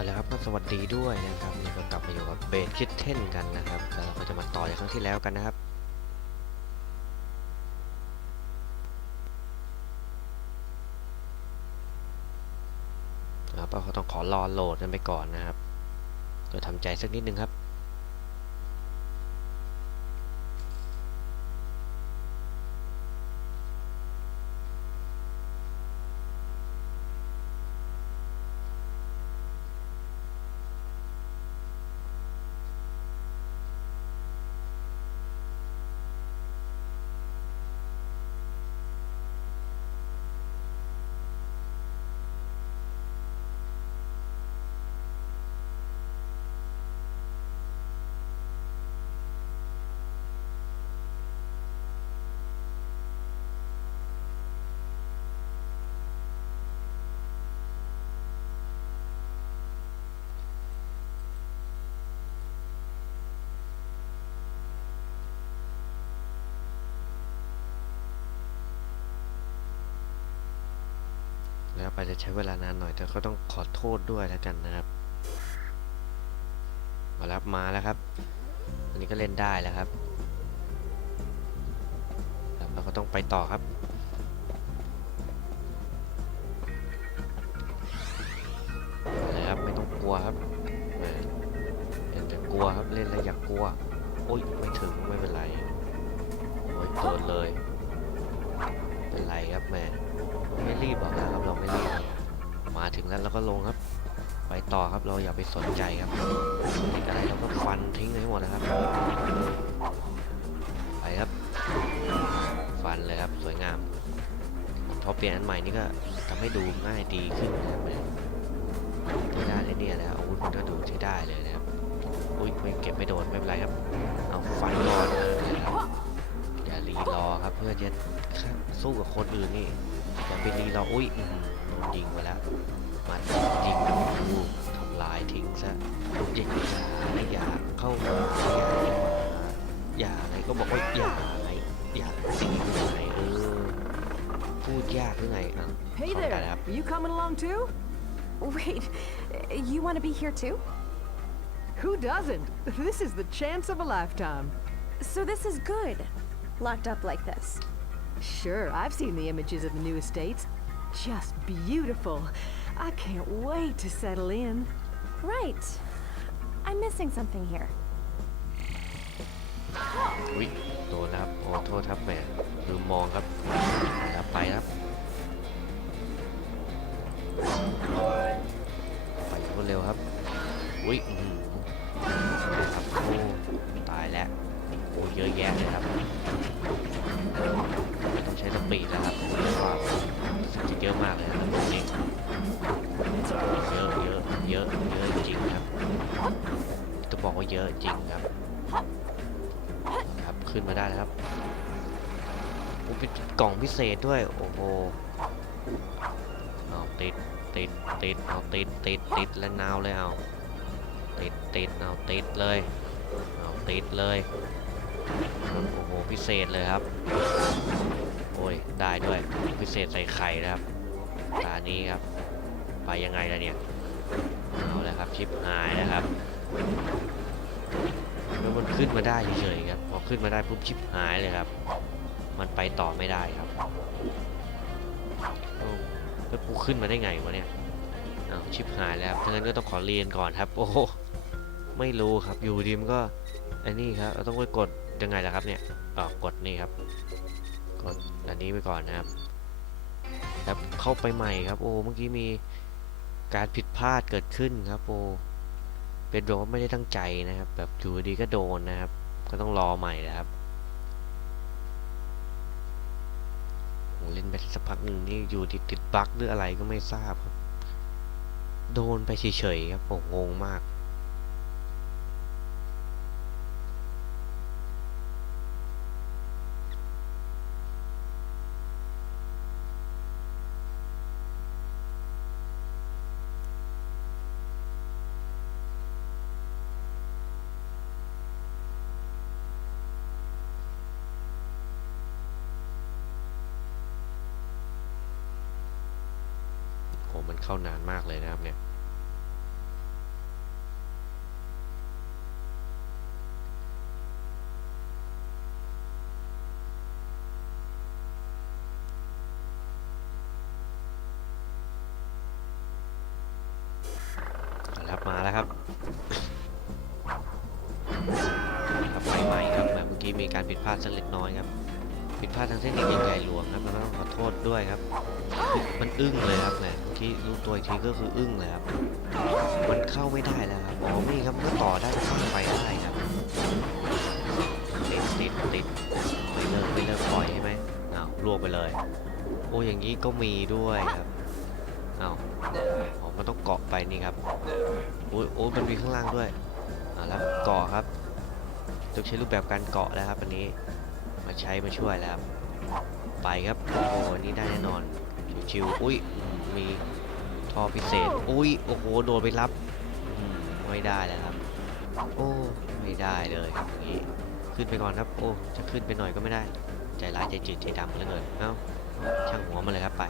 เอาละครับก็สวัสดีด้วยนะครับนี่ก็กลับมาอยู่กับเบสคิดเท่นกันนะครับแล้วเราก็จะมาต่อจากครั้งที่แล้วกันนะครับ ครับเราต้องขอรอโหลดกันไปก่อนนะครับก็ทำใจสักนิดนึงครับ นะครับอาจจะใช้เวลานานหน่อยแต่ก็ต้องขอโทษด้วยแล้วกันนะครับ มารับมาแล้วครับ อันนี้ก็เล่นได้แล้วครับครับเราก็ต้องไปต่อครับนะครับไม่ต้องกลัวครับเล่นแต่กลัวครับเล่นแล้วอยากกลัวโอ้ยไม่ถึงไม่เป็นไรโอ้ยโดนเลยเป็นไรครับแม่ ไม่รีบหรอกนะครับเราไม่รีบมาถึงแล้วเราก็ลงครับ ไปต่อครับเราอย่าไปสนใจครับติดอะไรเราก็ฟันทิ้งให้หมดนะครับไปครับ ฟันเลยครับสวยงาม พอเปลี่ยนอันใหม่นี่ก็ทำให้ดูง่ายดีขึ้นนะครับที่ได้เลยเนี่ยแล้วอาวุธมันก็ดูใช้ได้เลยนะครับอุ้ยไม่เก็บไม่โดนไม่เป็นไรครับ เอาฟันก่อนเออนะครับอย่ารีรอครับเพื่อจะสู้กับคนอื่นนี่ อย่าไปรีเราอุ้ยอื้อหือโดนยิงไปแล้วมายิงดูทำลายทิ้งซะอย่าอย่าอย่าเข้ามาอย่าอย่าอะไรก็บอกว่าอย่าอะไรอย่าตีอะไรเออพูดยากหรือไงอะ Hey เข้าใจ there, แล้วครับ you coming along too? Wait, you want to be here too? Who doesn't? This is the chance of a lifetime. So this is good. Locked up like this. Sure, I've seen the images of the new estates. Just beautiful. I can't wait to settle in. Right. I'm missing something here. อุ้ยโดนแล้วครับโอ้โทษครับแหมลืมมองครับแล้วไปครับไปรวดเร็วครับอุ้ย กล่องพิเศษด้วย โอ้โหเอาติดติดติดเอาติดติดติดแล้วนาวเลยเอาติดติดเอาติดเลยเอาติดเลยโอ้โหพิเศษเลยครับโอ้ยได้ด้วยพิเศษใส่ไข่นะครับตานี้ครับ ไปยังไงล่ะเนี่ยเอาแล้วครับชิปหายนะครับแล้วมันขึ้นมาได้เฉยๆครับพอขึ้นมาได้ปุ๊บชิปหายเลยครับ มันไปต่อไม่ได้ครับแล้วกูขึ้นมาได้ไงวะเนี่ยอ้าวชิปหายแล้วครับถ้างั้นก็ต้องขอเรียนก่อนครับ โอ้ไม่รู้ครับ อยู่ดีมันก็ไอ้นี่ครับ เราต้องไปกดยังไงล่ะครับเนี่ยอ๋อกดนี่ครับ กดอันนี้ไปก่อนนะครับครับเข้าไปใหม่ครับ โอ้เมื่อกี้มีการผิดพลาดเกิดขึ้นครับ โอ้เป็นแบบว่าไม่ได้ตั้งใจนะครับ แบบอยู่ดีก็โดนนะครับ ก็ต้องรอใหม่นะครับโห เล่นไปสักพักหนึ่งนี่อยู่ติดติดบั๊กหรืออะไรก็ไม่ทราบครับ โดนไปเฉยๆครับผมงงมาก เข้านานมากเลยนะครับเนี่ยครับมาแล้วครับครับไปใหม่ครับเมื่อกี้มีการผิดพลาดสักเล็กน้อยครับผิดพลาดทางเส้นิคยิงใหญ่หลวงครับเราต้องขอ ษด้วยครับ มันอึ้งเลยครับแหมเมื่อกี้รู้ตัวอีกทีก็คืออึ้งเลยครับ มันเข้าไม่ได้แล้วครับ อ๋อนี่ครับมันก็ต่อได้ก็เข้าไปได้ครับ ติดติดติดไม่เลิกไม่เลิกปล่อยใช่ไหมอ้าวลวกไปเลย โอ้อย่างนี้ก็มีด้วยครับอ้าวอ๋อมันต้องเกาะไปนี่ครับโอ้ยโอ้มันมีข้างล่างด้วยอ่าแล้วเกาะครับต้องใช้รูปแบบการเกาะแล้วครับอันนี้ มาใช้มาช่วยแล้วครับ ไปครับ โอ้โหอันนี่ได้แน่นอน ชิวๆอุ้ย มีท่อพิเศษ อุ้ย โอ้โห โดนไปรับอืมไม่ได้แล้วครับ โอ้ ไม่ได้เลยครับอย่างนี้ ขึ้นไปก่อนครับ โอ้ จะขึ้นไปหน่อยก็ไม่ได้ ใจร้ายใจจืดใจดำเหลือเกินเอ้า ช่างหัวมันเลยครับไป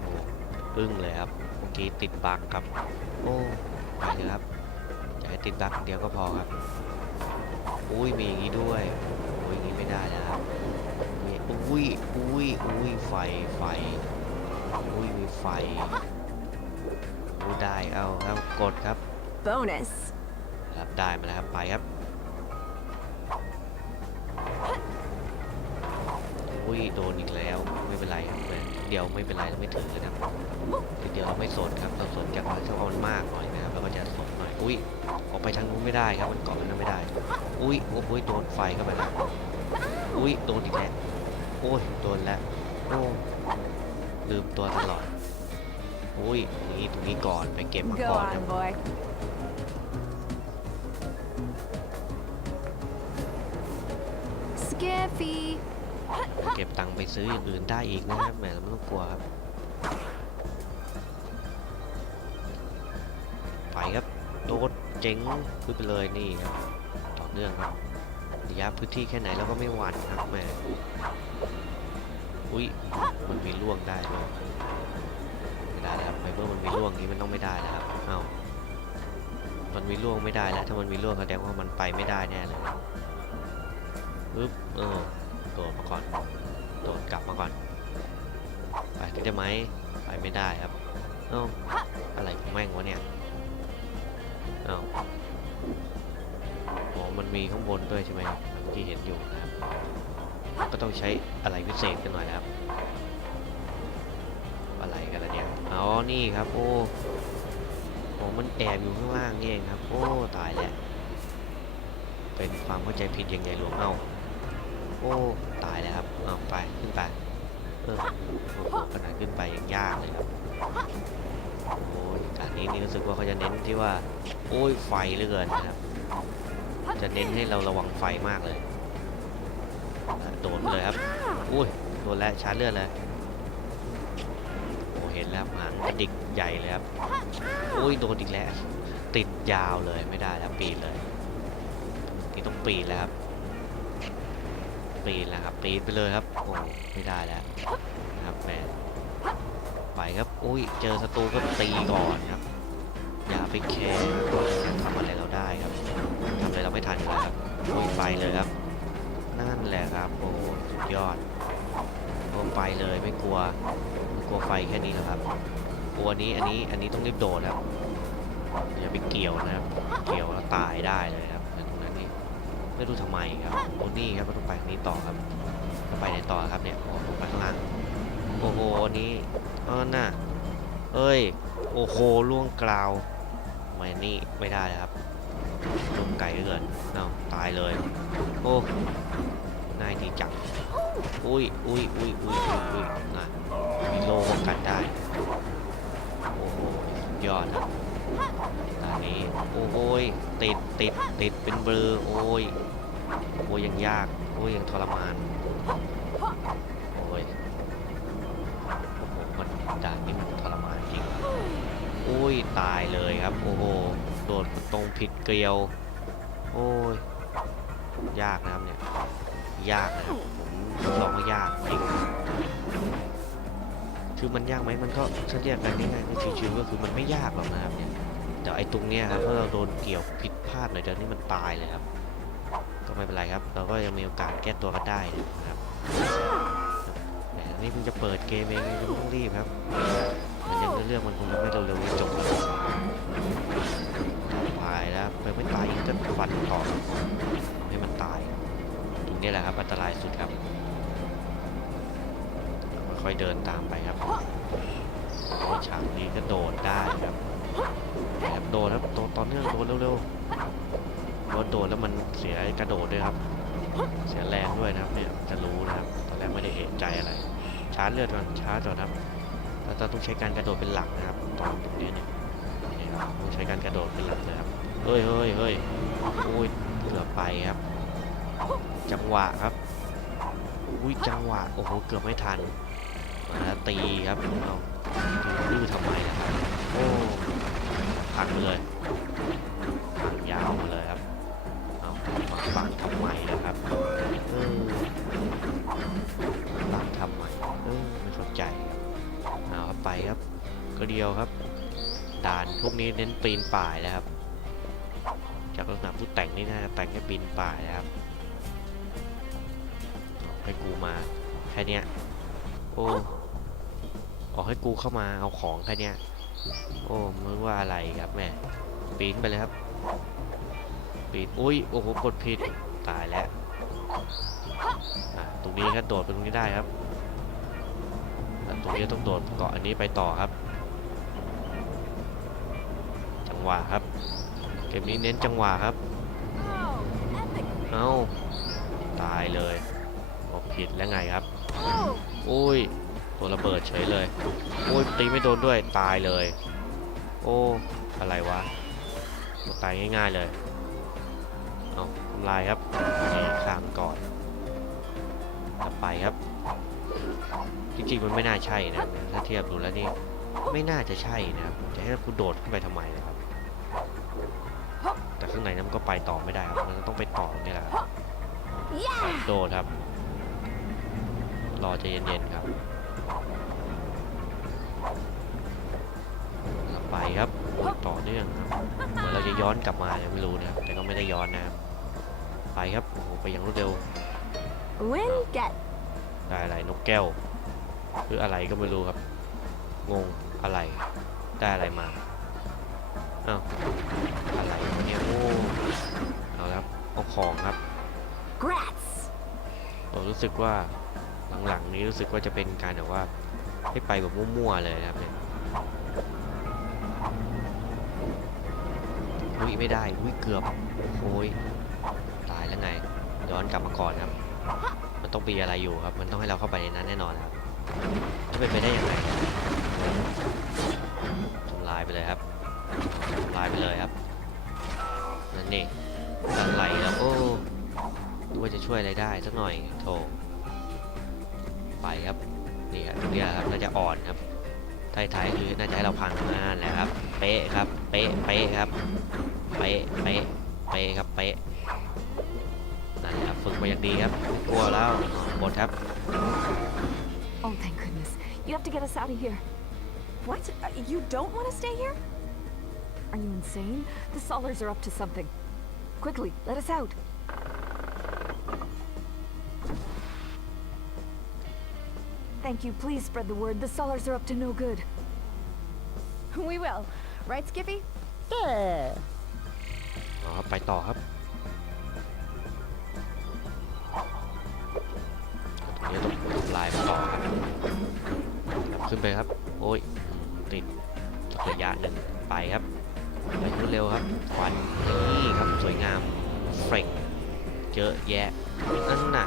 โอ้อึ้งเลยครับ เมื่อกี้ติดบังครับ โอ้ไปเลยครับอย่าให้ติดบังอย่างเดียวก็พอครับ อุ้ยมีอย่างนี้ด้วย โอ้ย อย่างนี้ไม่ได้แล้วครับมีอุ้ยอุ้ยอุ้ยไฟไฟอุ้ยมีไฟโอ้ได้เอาครับกดครับ Bonus. ครับได้มาแล้วครับไปครับอุ้ยโดนอีกแล้วไม่เป็นไรครับแหมเดี๋ยวไม่เป็นไรเราไม่ถือนะครับทีเดียวเราไม่สนครับเราสนจากอะไรที่ว่ามันมากหน่อย อยอุ้ยออกไปทางนู้นไม่ได้ครับมันเกาะมันนั้นไม่ได้ อุ้ยโอ้โหโดนไฟเข้าไปแล้วอุ้ยโดนอีกแล้วโอ้ยโดนแล้วโอ้ลืมตัวตลอดอุ้ยตรงนี้ตรงนี้ก่อนไปเก็บมา Go ก่อนครั on, บ boy. Skiffy. เก็บตังค์ไปซื้ออย่างอื่นได้อีกนะครับแหมเราไม่ต้องกลัวครับ เจ๋งขึ้นไปเลยนี่ครับ ต่อเนื่องครับระยะพื้นที่แค่ไหนเราก็ไม่หวั่นครับแหมอุ้ยมันมีล่วงได้ด้วยไม่ได้แล้วครับไฟเบอร์มันมีล่วงนี้มันต้องไม่ได้แล้วครับเอ้ามันมีล่วงไม่ได้แล้ว ถ้ามันมีล่วงแสดงว่ามันไปไม่ได้แน่เลยปึ๊บเออโดดมาก่อนโดดกลับมาก่อนไปได้ไหมไปไม่ได้ครับเอ้าอะไรของแม่งวะเนี่ย เอ้าอ๋อมันมีข้างบนด้วยใช่ไหมครับเมื่อกี้เห็นอยู่นะครับ ก็ต้องใช้อะไรพิเศษกันหน่อยนะครับอะไรกันละเนี่ยอ๋อนี่ครับ โอ้โอ้มันแอบอยู่ข้างล่างนี่เองครับ โอ้ตายแล้วเป็นความเข้าใจผิดอย่างใหญ่หลวงเอ้าโอ้ตายแล้วครับเอาไปขึ้นไปเออขนาดขึ้นไปยังยากเลยครับโอ้ยารนี้นี่รู้สึกว่าเขาจะเน้นที่ว่า โอ้ยไฟเหลือเกินนะครับ จะเน้นให้เราระวังไฟมากเลยโดนเลยครับอุ้ยโดนแล้วชาร์จเลือดเลยโอ้เห็นแล้วหางกระดิกใหญ่เลยครับโอ้ยโดนอีกแล้ว ติดยาวเลยไม่ได้แล้วปีนเลยนี่ต้องปีนแล้วครับปีนแล้วครับปีนไปเลยครับโอ้ไม่ได้แล้วครับแหม ไปครับอุ้ยเจอศัตรูก็ตีก่อนครับ อย่าไปแคร์จะทำอะไรเราได้ครับทำอะไรเราไม่ทันแล้วครับอุ้ยไปเลยครับ นั่นแหละครับโอ้สุดยอดโอ้ไปเลยไม่กลัวไม่กลัวไฟแค่นี้แล้วครับกลัวนี้อันนี้อันนี้ต้องรีบโดดครับอย่าไปเกี่ยวนะครับ เกี่ยวแล้วตายได้เลยครับตรงนั้นนี่ไม่รู้ทำไมครับโอ้นี่ครับก็ต้องไปทางนี้ต่อครับก็ไปไหนต่อครับเนี่ยโอ้ลงไปข้างล่าง โอ้โหนี้เออน่ะเอ้ย โอ้โหล่วงกราวไม่นี่ไม่ได้ครับลงไกลเลือเกินเอาตายเลย โอ้ง่ายดีจังอุ้ยอุ้ยอุ้ยอุ้ยอุ้ยอุ้ยน่ะมีโลป้องกันได้ โอ้โหสุดยอดครับตอนนี้โอ้โหยติดติดติดเป็นเบลอโอ้ยโอ้ยยังยากโอ้ยยังทรมาน ตายเลยครับ โอ้โหโดดตรงผิดเกลียว โอ้ย ยากนะครับเนี่ย ยากนะผมลองว่ายากจริงคือมันยากไหมมันก็ถ้าเรียกกันง่ายๆก็ชิวๆก็คือมันไม่ยากหรอกนะครับเนี่ยแต่ไอ้ตรงเนี้ยครับถ้าเราโดนเกี่ยวผิดพลาดหน่อยเดียวนี่มันตายเลยครับ ก็ไม่เป็นไรครับ เราก็ยังมีโอกาสแก้ตัวกันได้นะครับแหมนี่เพิ่งจะเปิดเกมเองยังไม่ต้องรีบครับ มันยังเนื้อเรื่องมันคงไม่เร็วๆจบแล้วตายแล้วไปไม่ตายอีกจะฟันต่อให้มันตายตรงนี้แหละครับอันตรายสุดครับค่อยๆเดินตามไปครับโอ้ยฉากนี้ก็โดดได้ครับแบบโดดครับโดดต่อเนื่องโดดเร็วๆเพราะโดดแล้วมันเสียกระโดดด้วยครับ เสียแรงด้วยนะครับเนี่ยจะรู้นะครับตอนแรกไม่ได้เอะใจอะไรชาร์จเลือดก่อนชาร์จก่อนครับ แล้วต้องใช้การกระโดดเป็นหลักนะครับตอนตรงนี้เนี่ยนี่ครับต้องใช้การกระโดดเป็นหลักเลยครับเฮ้ยเฮ้ยเฮ้ยโอ้ยเกือบไปครับ จังหวะครับอุ้ยจังหวะโอ้โหเกือบไม่ทันมาแล้วตีครับเอาดื้อทำไมนะครับโอ้พังเลยพังยาวมาเลยครับเอามาฟังทำไมครับ เดียวครับ ด่านพวกนี้เน้นปีนป่ายนะครับ จากลักษณะผู้แต่งนี่น่าจะแต่งให้ปีนป่ายนะครับให้กูมาแค่นี้โอ้ออกให้กูเข้ามาเอาของแค่นี้โอ้ไม่ว่าอะไรครับแม่ปีนไปเลยครับ ปีนอุ้ยโอ้โหกดผิดตายแล้วอะตรงนี้ก็โดดไปตรงนี้ได้ครับอ่ตรงนี้ต้องโดดเกาะอันนี้ไปต่อครับ หวะครับ เกมนี้เน้นจังหวะครับ เอ้า ตายเลยบอกผิดแล้วไงครับ อุ้ย ตัวระเบิดเฉยเลยโอ้ยตีไม่โดนด้วยตายเลย โอ้ อะไรวะตัวตายง่ายๆเลย เอาทำลายครับนี่ข้ามก่อนต่อไปครับ จริงๆมันไม่น่าใช่นะ ถ้าเทียบดูแล้วนี่ ไม่น่าจะใช่นะจะให้กูโดดขึ้นไปทำไมนะครับ ข้างในนั้นมันก็ไปต่อไม่ได้ครับมันต้องไปต่อตรงนี่แหละครับ yeah. โดดครับ รอใจเย็นๆครับแล้วไปครับโอ้ยต่อเนื่องครับเหมือนเราจะย้อนกลับมาเนี่ยไม่รู้นะครับแต่ก็ไม่ได้ย้อนนะครับไปครับโอ้โหไปอย่างรวดเร็ว Win, get. ได้อะไรนกแก้ว หรืออะไรก็ไม่รู้ครับ งงอะไรได้อะไรมา อ้าวอะไรวะเนี่ยโอ้เอาแล้วครับเอาของครับ Grats. ผมรู้สึกว่าหลังๆนี้รู้สึกว่าจะเป็นการแบบว่าให้ไปแบบมั่วๆเลยนะครับเนี่ยอุ้ยไม่ได้อุ้ยเกือบโอ้ยตายแล้วไงย้อนกลับมาก่อนครับ มันต้องมีอะไรอยู่ครับ มันต้องให้เราเข้าไปในนั้นแน่นอนครับจะเป็นไปได้ยังไงทำลายไปเลยครับทำ ลายไปเลยครับนั่นนี่อะไรแล้วโอ้ดูว่าจะช่วยอะไรได้สักหน่อยโถไปครับนี่ครับตรงนี้ครับน่าจะอ่อนครับท้ายคือน่าจะให้เราพังงานแหละครับ เป๊ะครับ เป๊ะเป๊ะครับ เป๊ะเป๊ะเป๊ะครับเป๊ะนั่นแหละครับฝึกมาอย่างดีครับกลัวแล้วหมดครับ Oh, thank goodness. You have to get us out of here. What? You don't want to stay here? Are you insane? The Solars are up to something. Quickly, let us out. Thank you. Please spread the word. The Solars are up to no good. We will. Right, Skippy? Yeah. อ๋อไปต่อครับตรงนี้ต้องทำลายมันต่อครับครับ ขึ้นไปครับ โอ้ยอืมติดสักระยะหนึ่งไปครับไป รวดเร็วครับควันนี่ครับสวยงามเฟกเยอะแยะนั่นน่ะ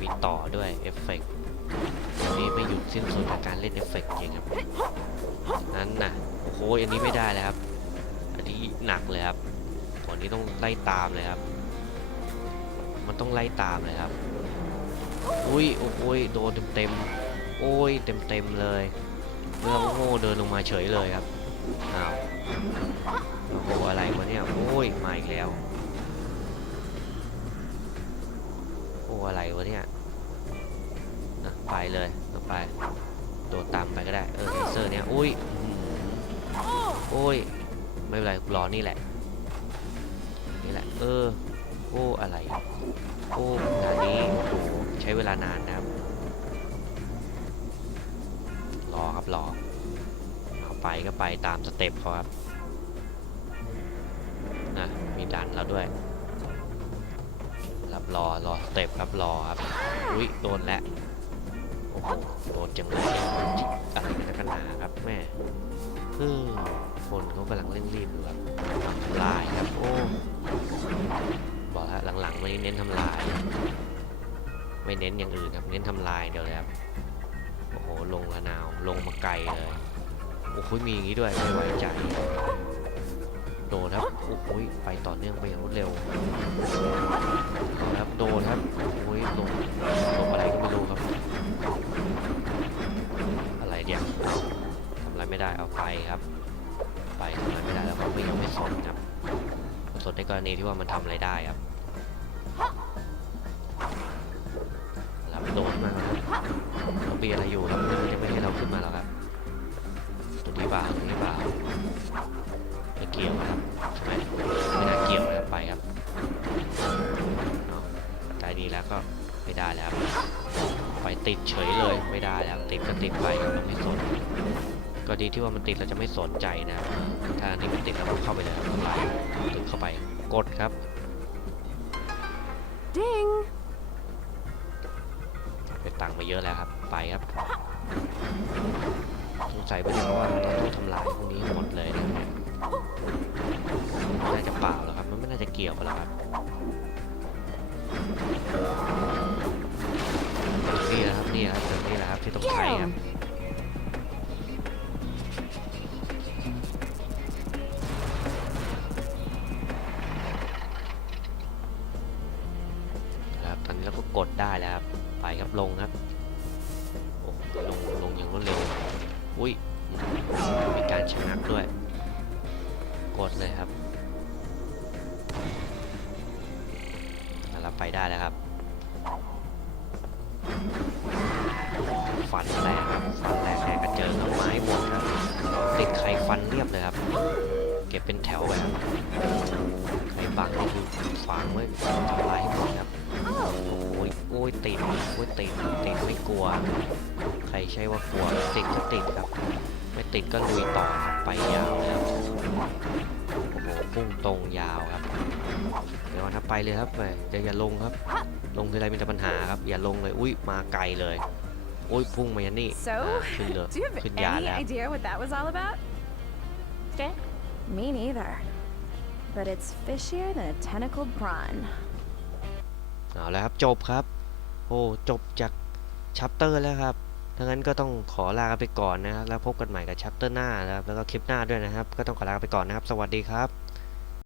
มีต่อด้วยเอฟเฟกต์อันนี้ไม่หยุดสิ้นสุดกับการเล่นเอฟเฟกต์จริงครับนั่นน่ะโอ้โหอันนี้ไม่ได้เลยครับ อันนี้หนักเลยครับอันนี้ต้องไล่ตามเลยครับ มันต้องไล่ตามเลยครับอุ้ยโอ้ยโดนเต็มเต็มๆโอ้ยเต็มเต็มๆเลยเรื่องโง่เดินลงมาเฉยเลยครับอ้าว โอ้โหอะไรวะเนี่ย โอ้ย มาอีกแล้ว โอ้อะไรวะเนี่ยอะไปเลยเอาไป โดดตามไปก็ได้ เออเซอร์เนี่ยอุ้ยอื้อหือโอ้ย ไม่เป็นไรรอนี่แหละ นี่แหละ เออ โอ้ อะไร โอ้งานนี้โอ้โหใช้เวลานานนะครับรอครับรอ ไปก็ไปตามสเต็ปเขาครับนะมีดันแล้วด้วยรับรอรอสเต็ปครับรอครับอุ้ยโดนแล้วโอ้โหโดนจังเลยอะไรกันนักกันหนาครับแม่เออคนเขากำลังเร่งรีบอยู่ครับทำลายครับโอ้บอกแล้วหลังๆไม่เน้นทำลาย ไม่เน้นอย่างอื่นครับเน้นทำลายเดียวเลยครับโอ้โหลงละนาวลงมาไกลเลย โอ้โหมีอย่างนี้ด้วยไม่ไว้ใจโดนครับโอ้โหไปต่อเนื่องไปอย่างรวดเร็วครับโดนครับโอ้ยลงลงอะไรก็ไม่รู้ครับ อะไรเนี่ยทำอะไรไม่ได้เอาไปครับ ไปทำอะไรไม่ได้แล้วก็ไม่ยังไม่สนครับสนในกรณีที่ว่ามันทำอะไรได้ครับแล้วโดนมากครับเขาปีอะไรอยู่ครับมันจะไม่ให้เราขึ้นมาหรอ นี้บ่าตรงนี้บ่าไม่เกี่ยวนะครับใช่ไหมไม่น่าเกี่ยวนะครับไปครับเนาะใจดีแล้วก็ไม่ได้แล้วครับไปติดเฉยเลยไม่ได้แล้วติดก็ติดไปครับเราไม่สนก็ดีที่ว่ามันติดเราจะไม่สนใจนะครับถ้าอันนี้มันติดเราก็เข้าไปเลยครับทำลายติดเข้าไปกดครับ Ding! ไปตังค์มาเยอะแล้วครับ ไปครับ สงสัยว่าจะว่าเราต้องทำลายพวกนี้ให้หมดเลยนะไม่น่าจะเปล่าหรอกครับ มันไม่น่าจะเกี่ยวกันหรอกครับนี่แหละครับนี่แหละครับจุดนี้แหละครับที่ต้องใช้ครับครับตอนนี้เราก็กดได้แล้วครับไปครับลงครับโอ้ลงลงอย่างรวดเร็ว อุ้ยมีการชะงักด้วย กดเลยครับแล้วเราไปได้แล้วครับ ฟันแรกครับฟันแรกแรกกระเจิงครับไม้หมดครับติดไขฟันเรียบเลยครับ เก็บเป็นแถวไปครับไขบังนี่คือฝังไว้ทำลายให้หมดครับโอ้ยโอ้ยติดโอ้ยติดติดไม่กลัว รใช่ว่ากลัวติดก็ติดครับ ไม่ติดก็ลุยต่อครับไปยาวเลยครับโอ้โหพุ่งตรงยาวครับเดี๋ยวนะไปเลยครับแหมอย่าอย่าลงครับ ลงทีไรมีแต่ปัญหาครับอย่าลงเลยอุ้ยมาไกลเลยอุ้ยพุ่งมายันนี่ So, อ่าขึ้นเลย Do you have ขึ้นยาน any แล้ว idea what that was all about? Me neither. But it's fishier than a tentacled prawn. เอาแล้วครับจบครับ โอ้ จบจากชัปเตอร์แล้วครับ ถ้างั้นก็ต้องขอลาไปก่อนนะครับ แล้วพบกันใหม่กับชัปเตอร์หน้านะครับ แล้วก็คลิปหน้าด้วยนะครับ ก็ต้องขอลาไปก่อนนะครับ สวัสดีครับ